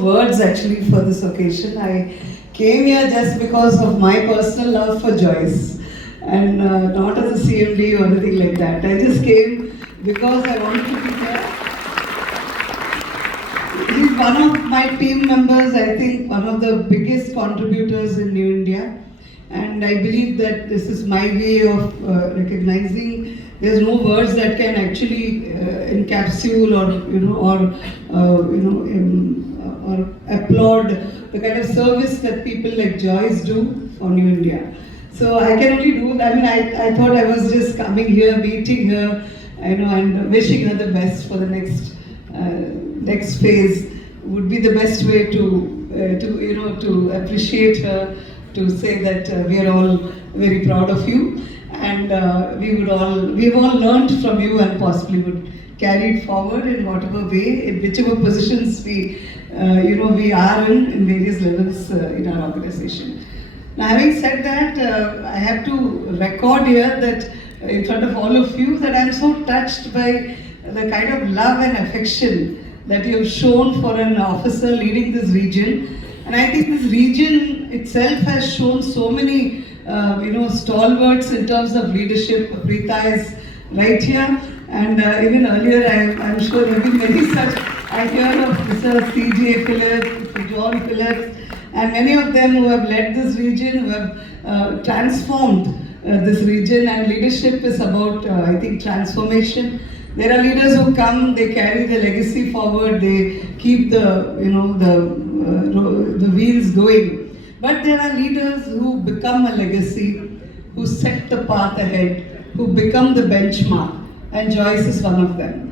of words actually for this occasion. I came here just because of my personal love for Joyce, and not as a CMD or anything like that. I just came because I wanted to be here. He's one of my team members, I think one of the biggest contributors in New India, and I believe that this is my way of recognizing. There's no words that can actually encapsulate or applaud the kind of service that people like Joyce do for New India. So I can only do that. I mean, I thought I was just coming here, meeting her, and wishing her the best for the next phase. Would be the best way to appreciate her, to say that we are all very proud of you, and we've all learned from you and possibly would carry it forward in whatever way, in whichever positions we are in various levels in our organization. Now, having said that, I have to record here that in front of all of you that I'm so touched by the kind of love and affection that you have shown for an officer leading this region. And I think this region itself has shown so many stalwarts in terms of leadership. Preeta is right here, and even earlier I'm sure there have been many such. I hear of Mr. C.J. Phillips, John Phillips, and many of them who have led this region, who have transformed this region. And leadership is about, I think, transformation. There are leaders who come, they carry the legacy forward, they keep the wheels going. But there are leaders who become a legacy, who set the path ahead, who become the benchmark, and Joyce is one of them.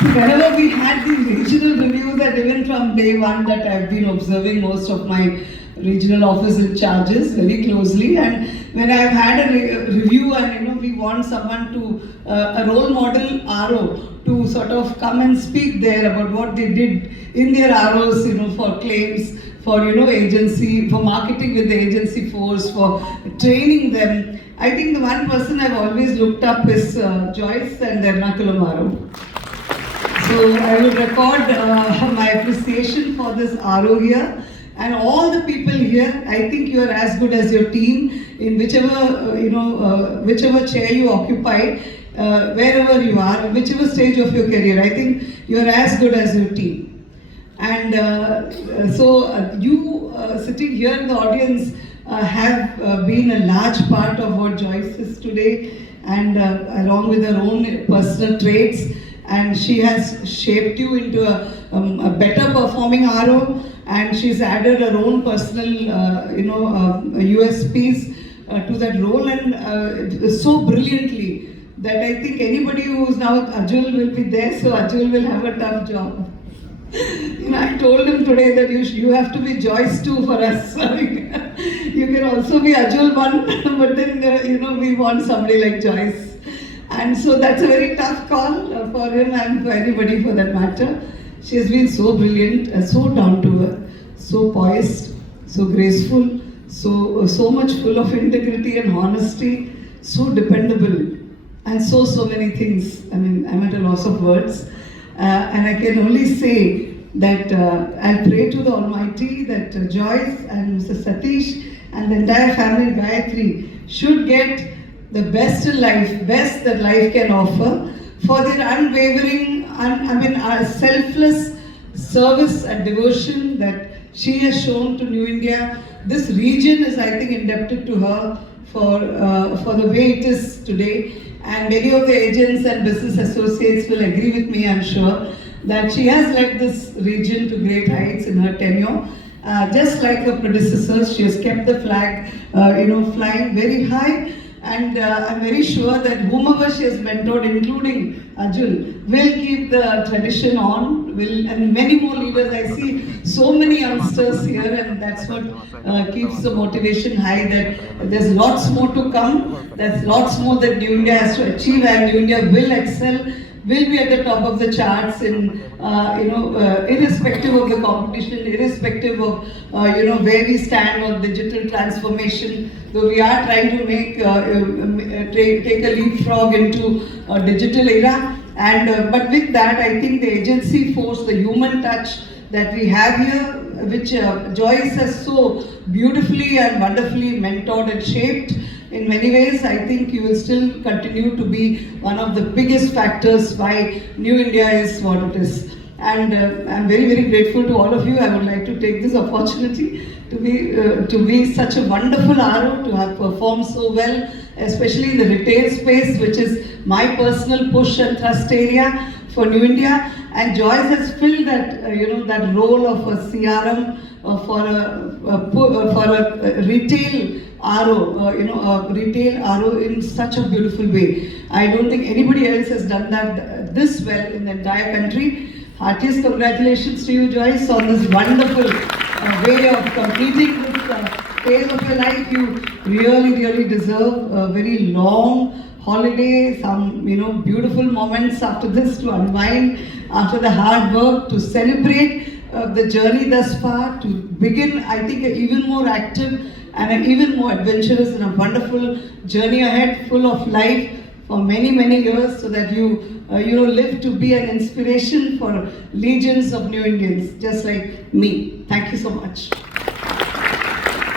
So whenever we had these regional reviews, and even from day one that I've been observing most of my regional office in charges very closely, and when I've had a review and we want someone to, a role model RO, to sort of come and speak there about what they did in their ROs, for claims, for agency, for marketing with the agency force, for training them. I think the one person I've always looked up is Joyce and Ernakulam RO. So I will record my appreciation for this RO here. And all the people here, I think you are as good as your team in whichever chair you occupy, wherever you are, whichever stage of your career. I think you are as good as your team. And you sitting here in the audience have been a large part of what Joyce is today, and along with her own personal traits. And she has shaped you into a better performing RO. And she's added her own personal, USPs to that role, and so brilliantly that I think anybody who's now, Ajul will be there, so Ajul will have a tough job. I told him today that you have to be Joyce 2 for us. You can also be Ajul 1, but then, we want somebody like Joyce. And so that's a very tough call for him and for anybody for that matter. She has been so brilliant, so down to earth, so poised, so graceful, so much full of integrity and honesty, so dependable, and so many things. I mean, I'm at a loss of words. And I can only say that I'll pray to the Almighty that Joyce and Mr. Sathish and the entire family Gayatri should get the best in life, best that life can offer, for their unwavering, selfless service and devotion that she has shown to New India. This region is, I think, indebted to her for the way it is today. And many of the agents and business associates will agree with me, I'm sure, that she has led this region to great heights in her tenure. Just like her predecessors, she has kept the flag, flying very high. And I'm very sure that whomever she has mentored, including Ajul, will keep the tradition on. And many more leaders. I see so many youngsters here, and that's what keeps the motivation high. That there's lots more to come. There's lots more that New India has to achieve, and New India will excel. Will be at the top of the charts in, irrespective of the competition, irrespective of, where we stand on digital transformation. Though we are trying to take a leapfrog into a digital era, And but with that, I think the agency force, the human touch that we have here, which Joyce has so beautifully and wonderfully mentored and shaped in many ways, I think you will still continue to be one of the biggest factors why New India is what it is. And I'm very, very grateful to all of you. I would like to take this opportunity to be such a wonderful RO, to have performed so well, especially in the retail space, which is my personal push and thrust area for New India. And Joyce has filled that, that role of a CRM for a retail RO, a retail RO in such a beautiful way. I don't think anybody else has done that this well in the entire country. Heartiest congratulations to you, Joyce, on this wonderful way of completing this phase of your life. You really, really deserve a very long holiday, some beautiful moments after this to unwind, after the hard work, to celebrate the journey thus far, to begin, I think, an even more active and an even more adventurous and a wonderful journey ahead, full of life for many, many years, so that you live to be an inspiration for legions of new Indians, just like me. Thank you so much.